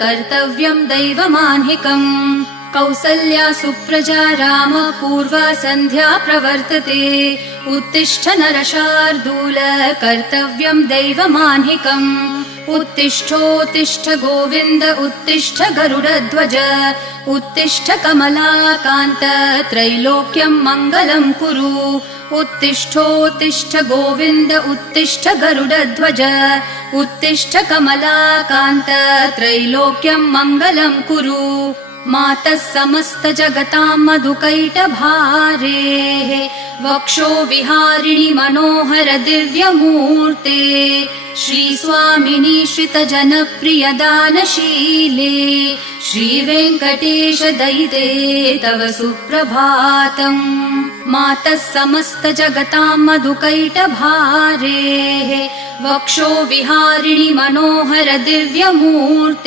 कर्तव्यं दैवमान्हिकम् कौसल्या सुप्रजा राम पूर्वा सन्ध्या प्रवर्तते उत्तिष्ठ नरशार्दूल कर्तव्यं दैवमान्हिकम् उत्तिष्ठोत्तिष्ठ गोविन्द उत्तिष्ठ गरुडध्वज उत्तिष्ठ कमलाकान्त त्रैलोक्यं मङ्गलं कुरु उत्तिष्ठोत्तिष्ठ गोविन्द उत्तिष्ठ गरुडध्वज उत्तिष्ठ कमलाकान्त त्रैलोक्यं मङ्गलं कुरु मातः समस्त जगतां मधुकैटभारेः वक्षो विहारिणि मनोहर दिव्यमूर्ते श्रीस्वामिनि श्रितजनप्रियदानशीले श्रीवेङ्कटेश दयिते तव सुप्रभातम् मातः समस्त जगतां मधुकैटभारेः वक्षो विहारिणि मनोहर दिव्यमूर्ते